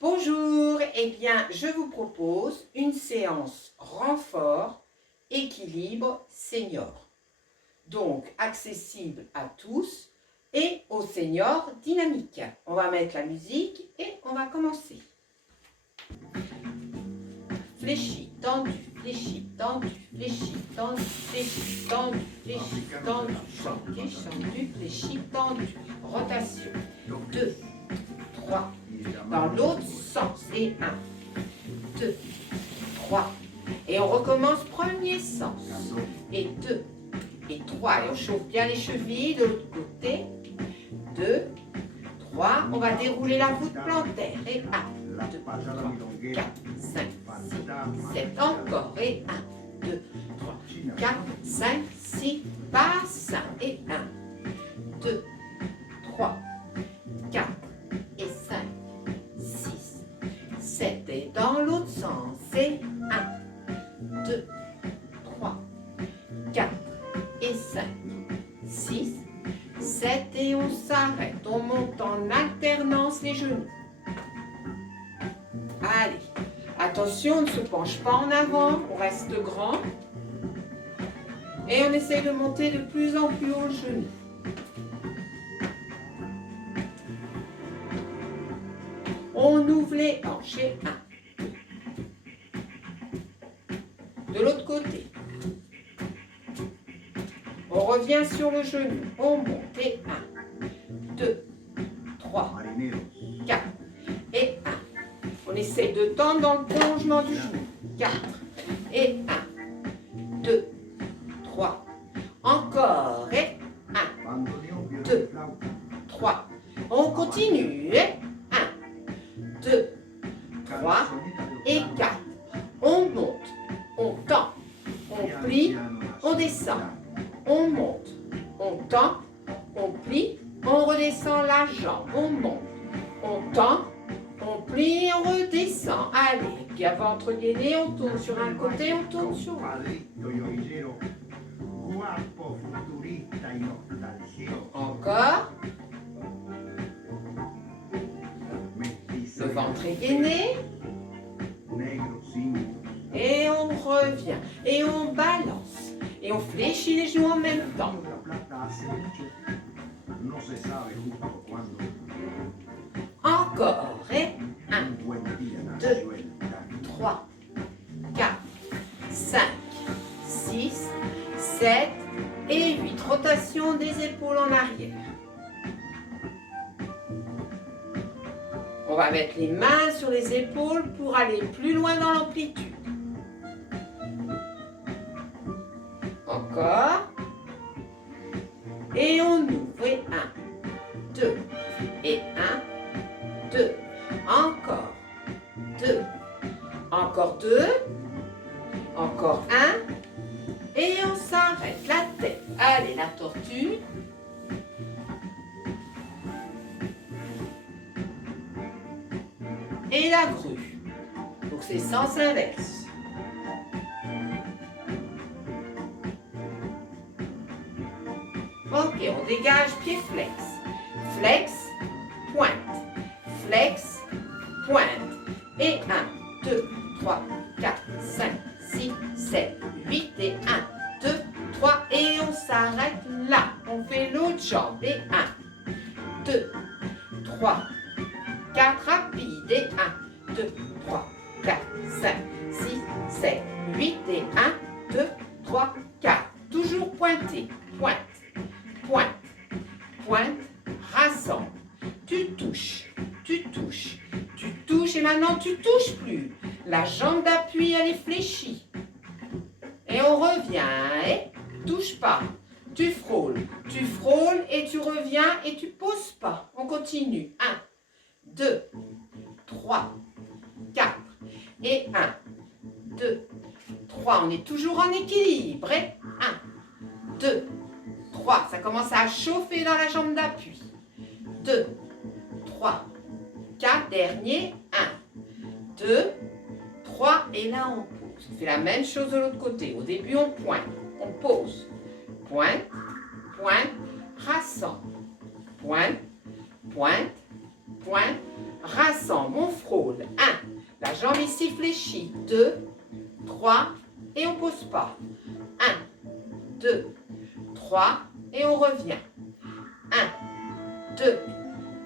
Bonjour, eh bien je vous propose une séance renfort, équilibre, senior. Donc accessible à tous et aux seniors dynamiques. On va mettre la musique et on va commencer. Fléchi, tendu, fléchi, tendu, fléchi, tendu, fléchi, tendu, fléchi, tendu, chanté, chandu, fléchi, tendu. Rotation. 2, 3. Dans l'autre sens. Et 1, 2, 3. Et on recommence premier sens. Et 2, et 3. Et on chauffe bien les chevilles de l'autre côté. 2, 3. On va dérouler la voûte plantaire. Et 1, 2, 3, 4, 5, 6, 7. Encore. Et 1, 2, 3, 4, 5, 6. Passe. Et 1, 2, 3, 4 et 5, 6, 7. Et dans l'autre sens. Et 1, 2, 3, 4 et 5, 6, 7. Et on s'arrête. On monte en alternance les genoux. Allez. Attention, on ne se penche pas en avant. On reste grand. Et on essaye de monter de plus en plus haut le genou. On ouvre les hanches. Et 1. De l'autre côté. On revient sur le genou. On monte. Et 1, 2, 3, 4. Et 1. On essaie de tendre dans le prolongement du genou. 4. Et 1, 2, 3. Encore. Et 1, 2, 3. On continue. Et 1, 2, 3 et 4. On monte, on tend, on plie, on descend. On monte, on tend, on plie, on redescend la jambe. On monte, on tend, on plie, on redescend. Allez, puis à ventre gainé, on tourne sur un côté, on tourne sur l'autre. Encore. Le ventre est gainé. Et on revient. Et on balance. Et on fléchit les genoux en même temps. Encore. Et 1, 2, 3, 4, 5, 6, 7 et 8. Rotation des épaules en arrière. On va mettre les mains sur les épaules pour aller plus loin dans l'amplitude. Encore. Et on ouvre. Et 1, 2. Et 1, 2. Encore. 2. Encore 2. Encore 1. Et on s'arrête. La tête. Allez, la tortue. Et la grue. Donc c'est sens inverse. Ok, on dégage, pied flex. Flex, pointe. Flex, pointe. Et 1, 2, 3, 4, 5, 6, 7, 8. Et 1, 2, 3. Et on s'arrête là. On fait l'autre jambe. Et 1, 2, 3, 4. Rapide. Et 1, 2, 3, 4, 5, 6, 7, 8. Et 1, 2, 3, 4. Toujours pointé. Pointe. Pointe, pointe, rassemble. Tu touches, tu touches, tu touches et maintenant tu touches plus. La jambe d'appui elle est fléchie. Et on revient et touche pas. Tu frôles et tu reviens et tu poses pas. On continue. 1, 2, 3, 4 et 1, 2, 3. On est toujours en équilibre. Et 1, 2, 3, ça commence à chauffer dans la jambe d'appui. 2, 3, 4, dernier. 1, 2, 3, et là on pose. On fait la même chose de l'autre côté. Au début on pointe, on pose. Pointe, pointe, rassemble. Pointe, pointe, pointe, rassemble. On frôle. jambe ici fléchie. 2, 3 et on ne pose pas. 1, 2, 3 et on revient. 1, 2,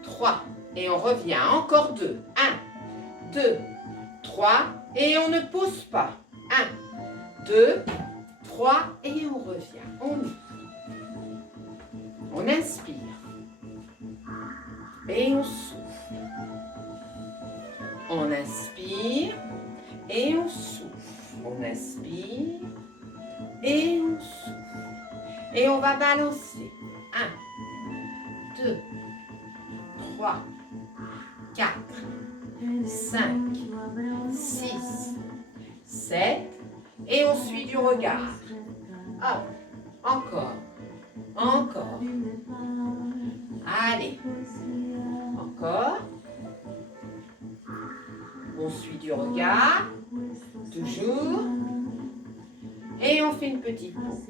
3 et on revient. Encore 2. 1, 2, 3 et on ne pose pas. 1, 2, 3 et on revient. On ouvre. On inspire. Et on souffle. On inspire et on souffle. On inspire et on souffle. Et on va balancer. 1, 2, 3, 4, 5, 6, 7. Et on suit du regard. Hop. Encore. Encore. Allez. Encore. On suit du regard. Toujours. Et on fait une petite pause.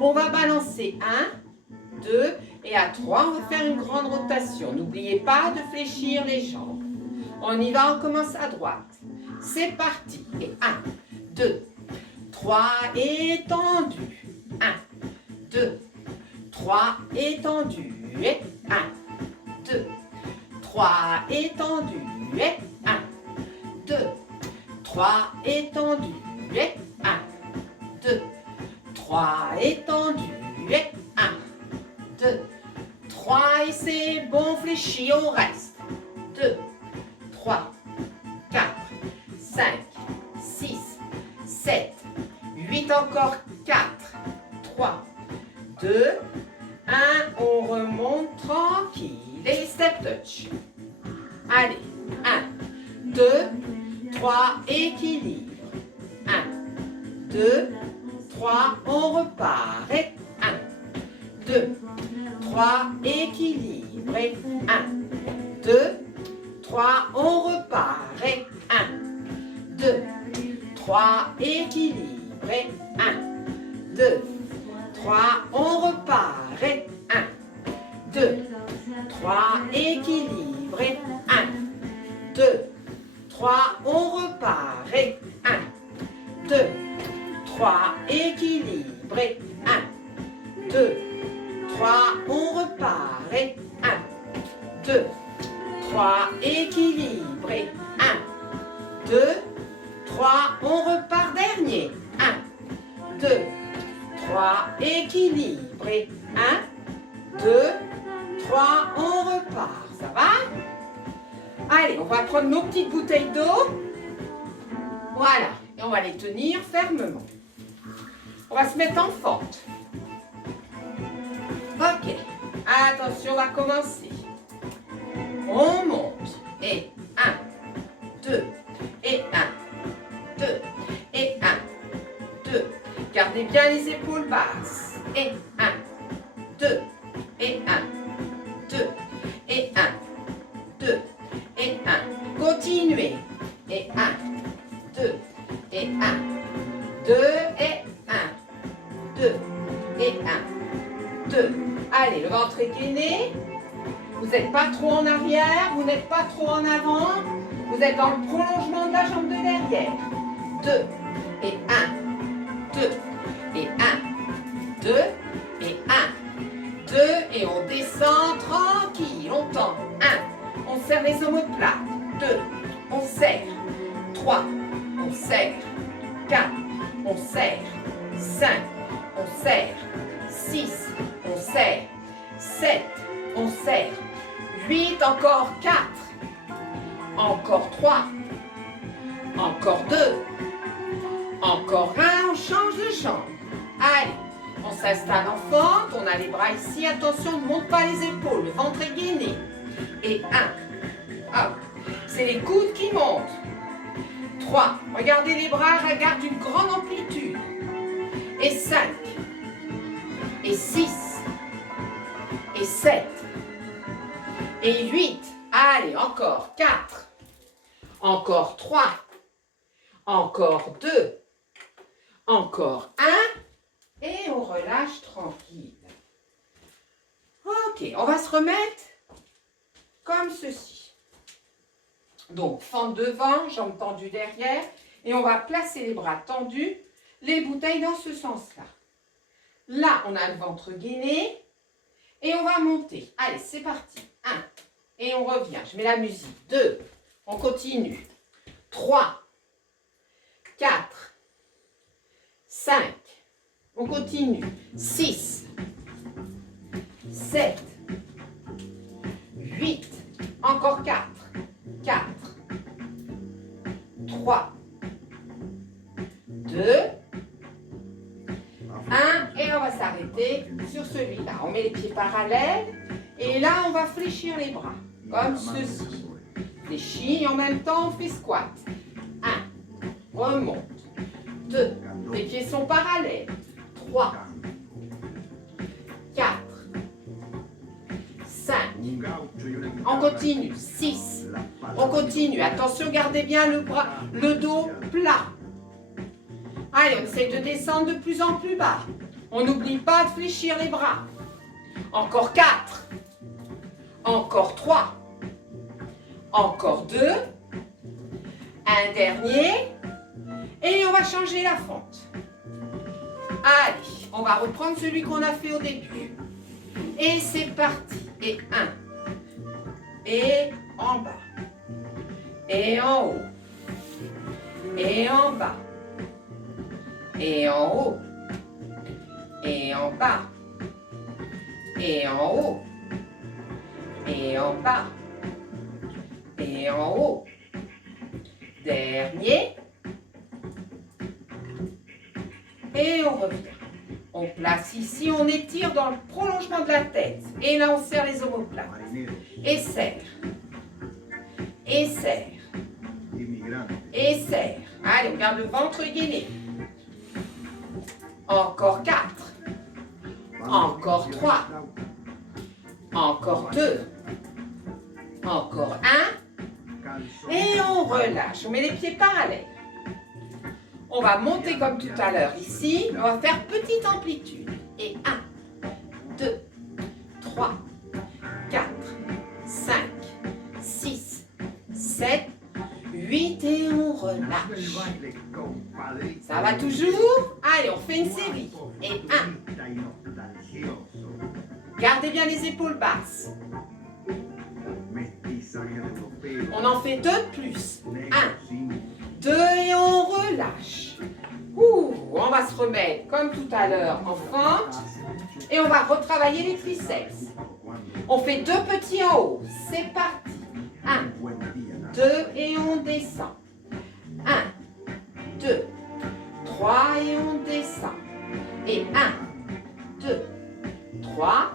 On va balancer 1, 2 et à 3, on va faire une grande rotation. N'oubliez pas de fléchir les jambes. On y va, on commence à droite. C'est parti. Et 1, 2, 3, étendu. 1, 2, 3, étendu. Et 1, 2, 3, étendu. Et 1, 2, 3, étendu. Et 1, 2, 3, étendu. Et 1, 2, 3, et c'est bon, fléchi, on reste. 2, 3, 4, 5, 6, 7, 8, encore 4, 3, 2, 1, on remonte tranquille. Et step touch. Allez, 1, 2, 3, équilibre. 1, 2, 3, on repart. Et 1, 2, 3, équilibre. Et 1, 2, 3, on repart. Et 1, 2, 3, équilibre. Et 1, 2, 3, on repart. Et 1, 2, 3, équilibre. Et 1, 2, 3, on repart. Et 1, 2, 3, équilibre. Et 1, 2, 3, on repart. Et 1, 2, 3, équilibre. Et 1, 2, 3, on repart. Dernier. 1, 2, 3, équilibre. Et 1, 2, 3, on repart. Ça va? Allez, on va prendre nos petites bouteilles d'eau. Voilà. Et on va les tenir fermement. On va se mettre en fente. Ok. Attention, on va commencer. On monte. Et 1, 2, et 1, 2, et 1, 2. Gardez bien les épaules basses. Et 1, 2, et 1, 2, et 1, 2, et 1. Continuez. Et 1, 2, et 1, 2, et 1, 2, et 1, 2. Allez, le ventre est gainé. Vous n'êtes pas trop en arrière, vous n'êtes pas trop en avant. Vous êtes dans le prolongement de la jambe de derrière. 2, et 1, 2, et 1, 2, et 1, 2, et on descend tranquille, on tend. 1, on serre les omoplates. 2, on serre. 3, on serre. 4, on serre. 5, on serre. 6, on serre. 7, on serre. 8, encore 4. Encore 3. Encore 2. Encore 1, on change de jambe. Allez, on s'installe en fente, on a les bras ici. Attention, ne monte pas les épaules, le ventre est gainé. Et 1. Hop. C'est les coudes qui montent. 3. Regardez les bras, regarde une grande amplitude. Et 5. Et 6. Et 7. Et 8. Allez, encore 4. Encore 3. Encore 2. Encore 1. Et on relâche tranquille. Ok, on va se remettre comme ceci. Donc, fente devant, jambes tendues derrière. Et on va placer les bras tendus, les bouteilles dans ce sens-là. Là, on a le ventre gainé. Et on va monter. Allez, c'est parti. 1. Et on revient. Je mets la musique. 2. On continue. 3. 4. 5. On continue. 6. 7. 8. Encore 4. 4. 3. 2. 1. Et on va s'arrêter sur celui-là. On met les pieds parallèles. Et là, on va fléchir les bras. Comme ceci. Fléchis et en même temps, on fait squat. 1. Remonte. 2. Les pieds sont parallèles. 3. 4. 5. On continue. 6. On continue. Attention, gardez bien le dos plat. Allez, on essaie de descendre de plus en plus bas. On n'oublie pas de fléchir les bras. Encore 4. Encore 3. Encore 2. Un dernier. Et on va changer la fente. Allez, on va reprendre celui qu'on a fait au début. Et c'est parti. Et 1. Et en bas. Et en haut. Et en bas. Et en haut. Et en bas. Et en haut. Et en bas. Et en haut. Dernier. Et on revient. On place ici, on étire dans le prolongement de la tête. Et là, on serre les omoplates. Et serre. Et serre. Et serre. Allez, on garde le ventre gainé. Encore 4. Encore 3. Encore 2. Encore 1. Et on relâche. On met les pieds parallèles. On va monter comme tout à l'heure ici. On va faire petite amplitude. Et 1, 2, 3, 4, 5, 6, 7, 8 et on relâche. Ça va toujours? Allez, on fait une série. Et 1. Gardez bien les épaules basses. On en fait 2 de plus. 1, 2 et on relâche. On va se remettre comme tout à l'heure en fente. Et on va retravailler les triceps. On fait 2 petits en haut. C'est parti. 1, 2 et on descend. 1, 2, 3 et on descend. Et 1, 2, 3,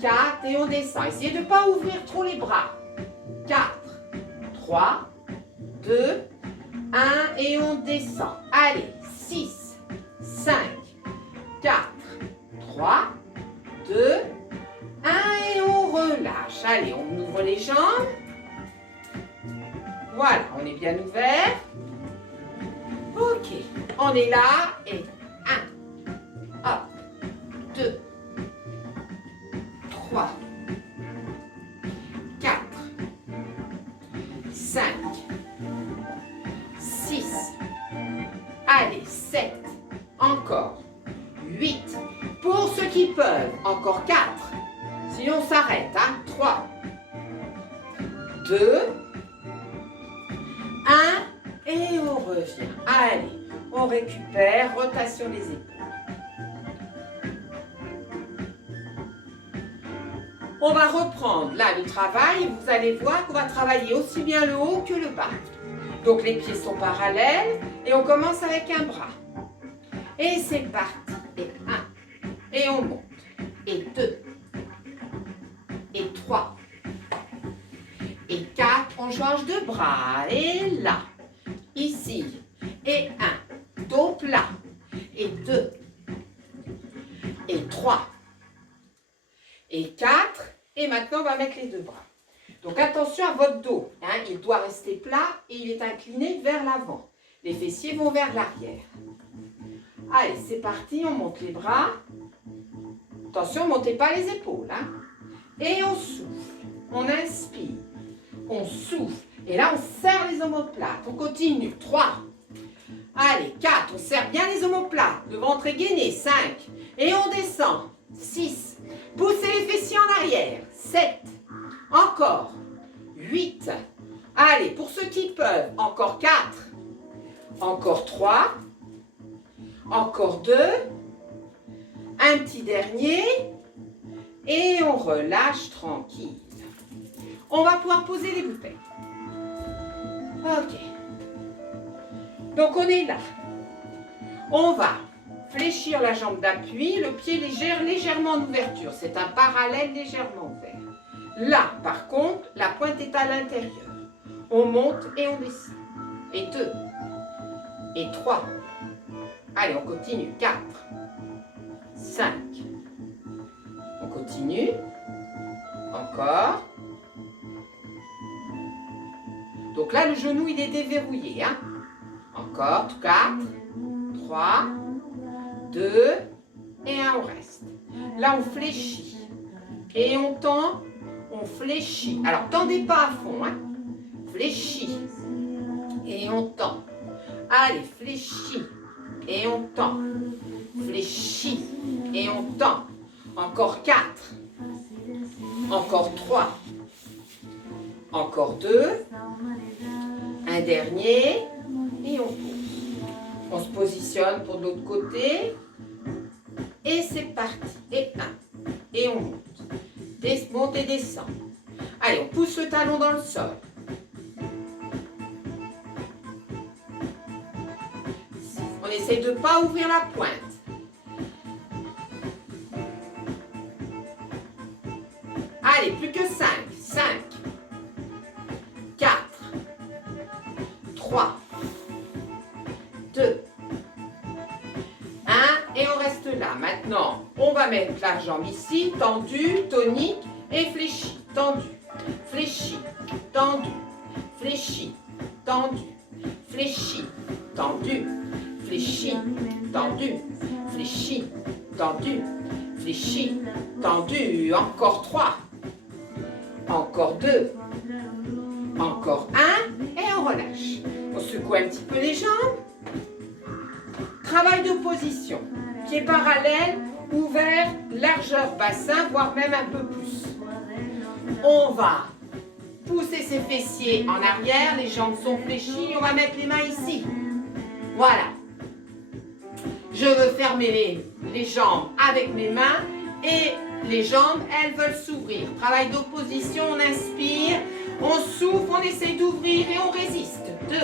4 et on descend. Essayez de ne pas ouvrir trop les bras. 4, 3, 2, 1 et on descend. Allez, 6, 5, 4, 3, 2, 1 et on relâche. Allez, on ouvre les jambes. Voilà, on est bien ouvert. Ok, on est là et 1, hop, 2, 3, 4, 5, 6, allez, 7, encore, 8, pour ceux qui peuvent, encore 4, sinon on s'arrête, hein, 3, 2, 1, et on revient. Allez, on récupère, rotation des épaules. On va reprendre là le travail, vous allez voir qu'on va travailler aussi bien le haut que le bas. Donc les pieds sont parallèles et on commence avec un bras. Et c'est parti. Et 1. Et on monte. Et 2. Et 3. Et 4. On change de bras. Et là. Ici. Et 1. Dos plat. Et 2. Et 3. Et 4. Et maintenant, on va mettre les 2 bras. Donc attention à votre dos, hein, il doit rester plat et il est incliné vers l'avant. Les fessiers vont vers l'arrière. Allez, c'est parti, on monte les bras. Attention, ne montez pas les épaules. Hein. Et on souffle, on inspire, on souffle. Et là, on serre les omoplates. On continue. 3. Allez, 4. On serre bien les omoplates. Le ventre est gainé. 5. Et on descend. 6. Poussez les fessiers en arrière. 7. Encore. 8. Allez, pour ceux qui peuvent, encore 4. Encore 3. Encore 2. Un petit dernier. Et on relâche tranquille. On va pouvoir poser les bouteilles. Ok. Donc on est là. On va fléchir la jambe d'appui, le pied légèrement en ouverture. C'est un parallèle légèrement ouvert. Là, par contre, la pointe est à l'intérieur. On monte et on descend. Et 2. Et 3. Allez, on continue. 4. 5. On continue. Encore. Donc là, le genou, il est déverrouillé. Hein? Encore. 4. 3. 2. Et 1, on reste. Là, on fléchit. Et on tend. On fléchit. Alors, tendez pas à fond. Hein? Fléchit. Et on tend. Allez, fléchit. Et on tend. Fléchit. Et on tend. Encore 4. Encore 3. Encore 2. Un dernier. Et on pose. On se positionne pour de l'autre côté. Et c'est parti. Et 1. Et on monte. Monte et descend. Allez, on pousse le talon dans le sol. On essaye de ne pas ouvrir la pointe. Allez, plus que 5. 5. 4. 3. 2. 1. Et on reste là. Maintenant, on va mettre la jambe ici, tendue, tonique et fléchie. Tendue, fléchie, tendue, fléchie, tendue, fléchie, tendue, fléchie, tendue, fléchie, tendue, fléchie, tendue. Encore 3. Encore 2. Encore 1. Et on relâche. On secoue un petit peu les jambes. Travail de position. Pieds parallèles, ouvert, largeur bassin, voire même un peu plus. On va pousser ses fessiers en arrière, les jambes sont fléchies, on va mettre les mains ici. Voilà. Je veux fermer les jambes avec mes mains et les jambes, elles veulent s'ouvrir. Travail d'opposition, on inspire, on souffle, on essaie d'ouvrir et on résiste. 2,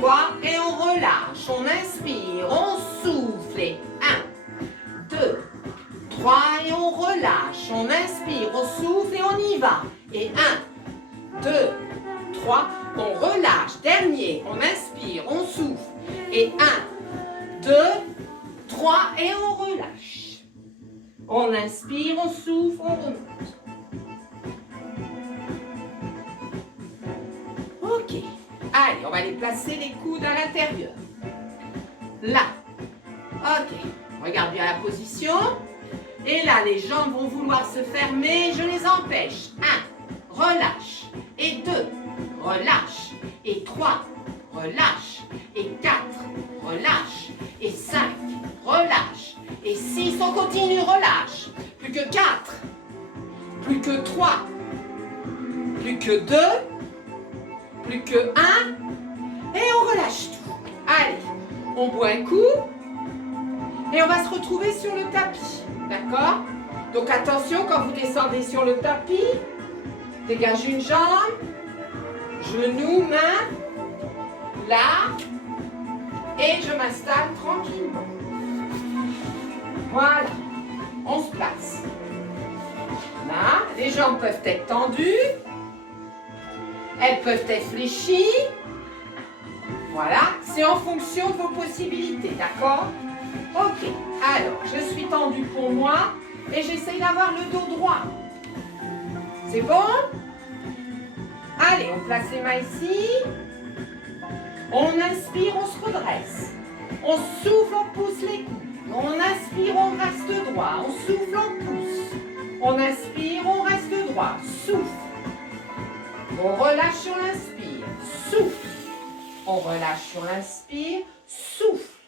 3 et on relâche. On inspire, on souffle et 1, 2, 3 et on relâche. On inspire, on souffle et on y va. Et 1, 2, 3, on relâche. Dernier, on inspire, on souffle. Et 1, 2, 3 et on relâche. On inspire, on souffle, on remonte. Ok. Allez, on va aller placer les coudes à l'intérieur. Là. Ok. Regarde bien la position. Et là, les jambes vont vouloir se fermer. Je les empêche. 1. Relâche. Et 2. Relâche. Et 3. Relâche. Et 4. Relâche. Et 5. Relâche. Et 6. On continue. Relâche. Plus que 4. Plus que 3. Plus que 2. Plus que 1. Et on relâche tout. Allez. On boit un coup. Et on va se retrouver sur le tapis. D'accord? Donc attention, quand vous descendez sur le tapis, dégage une jambe, genou, main, là, et je m'installe tranquillement. Voilà, on se place. Là, les jambes peuvent être tendues, elles peuvent être fléchies. Voilà, c'est en fonction de vos possibilités, d'accord? Ok, alors je suis tendue pour moi et j'essaye d'avoir le dos droit. C'est bon? Allez, on place les mains ici. On inspire, on se redresse. On souffle, on pousse les coudes. On inspire, on reste droit. On souffle, on pousse. On inspire, on reste droit. Souffle. On relâche sur l'inspire. Souffle. On relâche sur l'inspire. Souffle.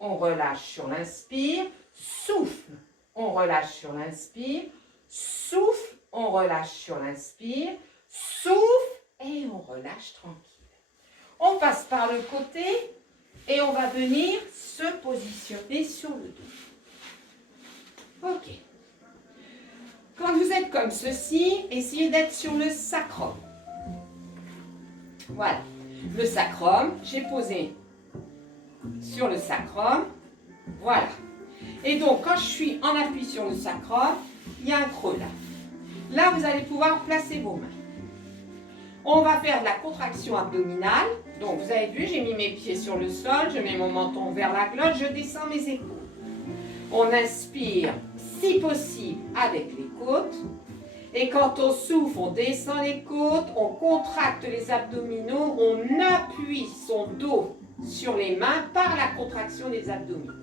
On relâche sur l'inspire. Souffle. On relâche sur l'inspire. Souffle. On relâche sur l'inspire. Souffle. Et on relâche tranquille. On passe par le côté et on va venir se positionner sur le dos. Ok. Quand vous êtes comme ceci, essayez d'être sur le sacrum. Voilà. Le sacrum, j'ai posé sur le sacrum. Voilà. Et donc, quand je suis en appui sur le sacrum, il y a un creux là. Là, vous allez pouvoir placer vos mains. On va faire de la contraction abdominale. Donc, vous avez vu, j'ai mis mes pieds sur le sol, je mets mon menton vers la glotte, je descends mes épaules. On inspire, si possible, avec les côtes. Et quand on souffle, on descend les côtes, on contracte les abdominaux, on appuie son dos sur les mains par la contraction des abdominaux.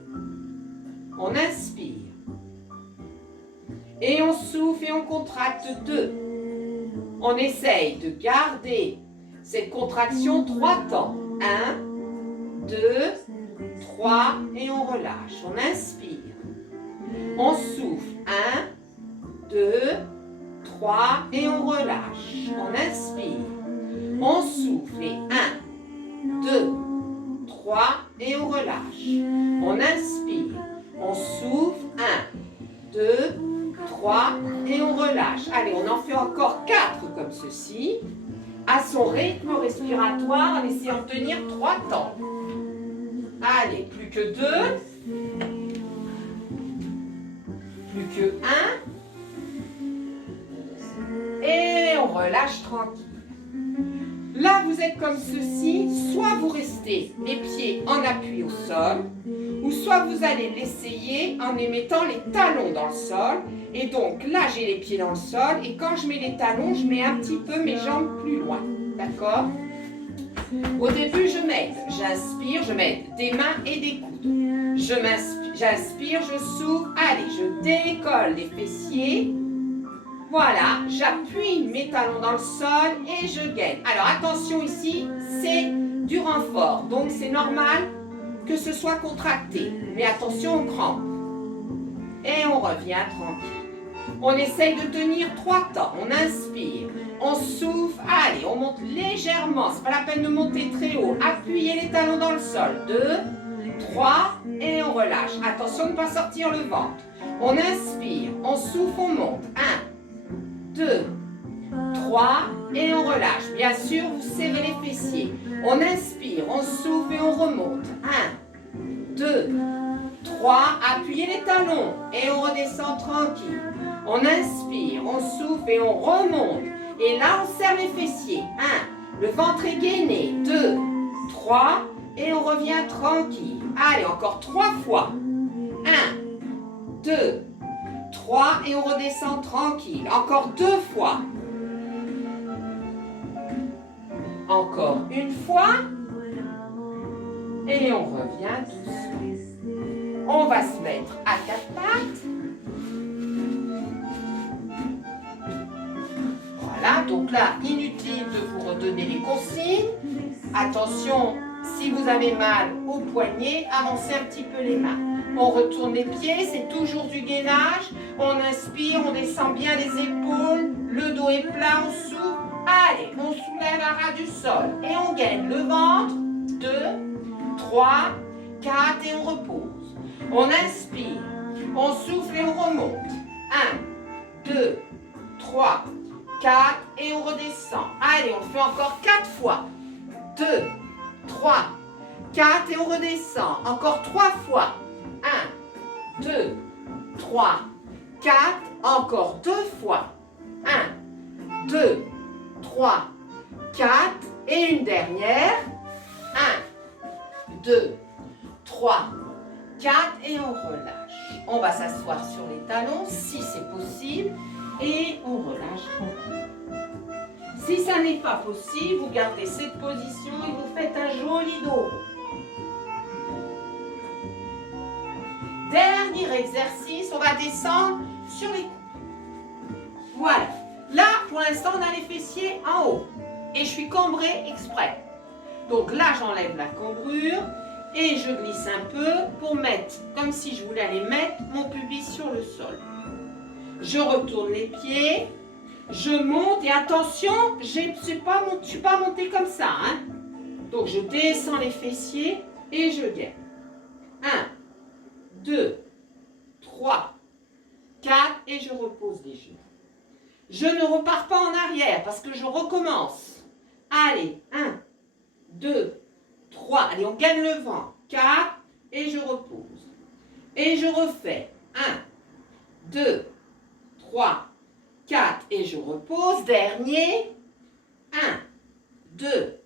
On inspire. Et on souffle et on contracte 2. On essaye de garder cette contraction 3 temps. 1, 2, 3 et on relâche. On inspire. On souffle. 1, 2, 3 et on relâche. On inspire. On souffle. Et 1, 2, 3 et on relâche. On inspire. On souffle. 1, 2, 3 et on relâche. Allez, on en fait encore 4 comme ceci. À son rythme respiratoire en essayant de tenir 3 temps. Allez, plus que 2. Plus que 1. Et on relâche tranquille. Là, vous êtes comme ceci. Soit vous restez les pieds en appui au sol, ou soit vous allez l'essayer en mettant les talons dans le sol. Et donc là, j'ai les pieds dans le sol. Et quand je mets les talons, je mets un petit peu mes jambes plus loin. D'accord? Au début, je m'aide. J'inspire, je m'aide des mains et des coudes. J'inspire, je souffle. Allez, je décolle les fessiers. Voilà, j'appuie mes talons dans le sol et je gaine. Alors attention ici, c'est du renfort. Donc c'est normal que ce soit contracté. Mais attention aux crampes. Et on revient tranquille. On essaye de tenir 3 temps. On inspire, on souffle. Allez, on monte légèrement. C'est pas la peine de monter très haut. Appuyez les talons dans le sol. 2, 3 et on relâche. Attention de ne pas sortir le ventre. On inspire, on souffle, on monte. 1, 2, 3 et on relâche. Bien sûr, vous serrez les fessiers. On inspire, on souffle et on remonte. 1, 2, 3, appuyez les talons et on redescend tranquille. On inspire, on souffle et on remonte. Et là, on serre les fessiers. 1, le ventre est gainé. 2, 3 et on revient tranquille. Allez, encore 3 fois. 1, 2, 3 et on redescend tranquille. Encore 2 fois. Encore une fois. Et on revient doucement. On va se mettre à 4 pattes. Voilà, donc là, inutile de vous redonner les consignes. Attention, si vous avez mal au poignet, avancez un petit peu les mains. On retourne les pieds, c'est toujours du gainage. On inspire, on descend bien les épaules. Le dos est plat, on souffle. Allez, on soulève à ras du sol. Et on gaine le ventre. 2, 3, 4 et on repose. On inspire, on souffle et on remonte. 1, 2, 3, 4 et on redescend. Allez, on fait encore 4 fois. 2, 3, 4 et on redescend. Encore 3 fois. 1, 2, 3, 4. Encore 2 fois. 1, 2, 3, 4. Et une dernière. 1, 2, 3, 4 et on relâche. On va s'asseoir sur les talons si c'est possible et on relâche tranquille. Si ça n'est pas possible, vous gardez cette position et vous faites un joli dos. Dernier exercice, on va descendre sur les coudes. Voilà. Là, pour l'instant, on a les fessiers en haut. et je suis cambrée exprès. Donc là, j'enlève la cambrure et je glisse un peu pour mettre, comme si je voulais aller mettre mon pubis sur le sol. Je retourne les pieds, je monte et attention, je ne suis pas montée comme ça. Hein. Donc je descends les fessiers et je gaine. 1, 2, 3, 4 et je repose les genoux. Je ne repars pas en arrière parce que je recommence. Allez, 1, 2, 3. Allez, on gagne le vent. 4 et je repose. Et je refais. 1, 2, 3, 4 et je repose. Dernier. 1, 2,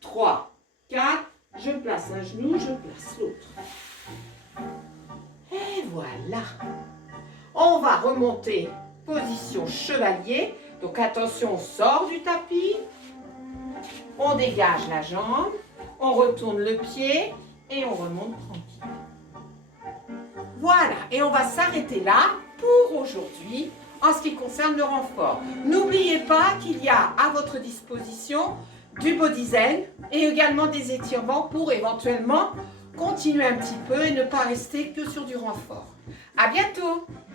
3, 4. Je place un genou, je place l'autre. Et voilà. On va remonter. Position chevalier. Donc attention, on sort du tapis. On dégage la jambe. On retourne le pied. Et on remonte tranquille. Voilà. Et on va s'arrêter là pour aujourd'hui en ce qui concerne le renfort. N'oubliez pas qu'il y a à votre disposition du body zen et également des étirements pour éventuellement continuer un petit peu et ne pas rester que sur du renfort. À bientôt!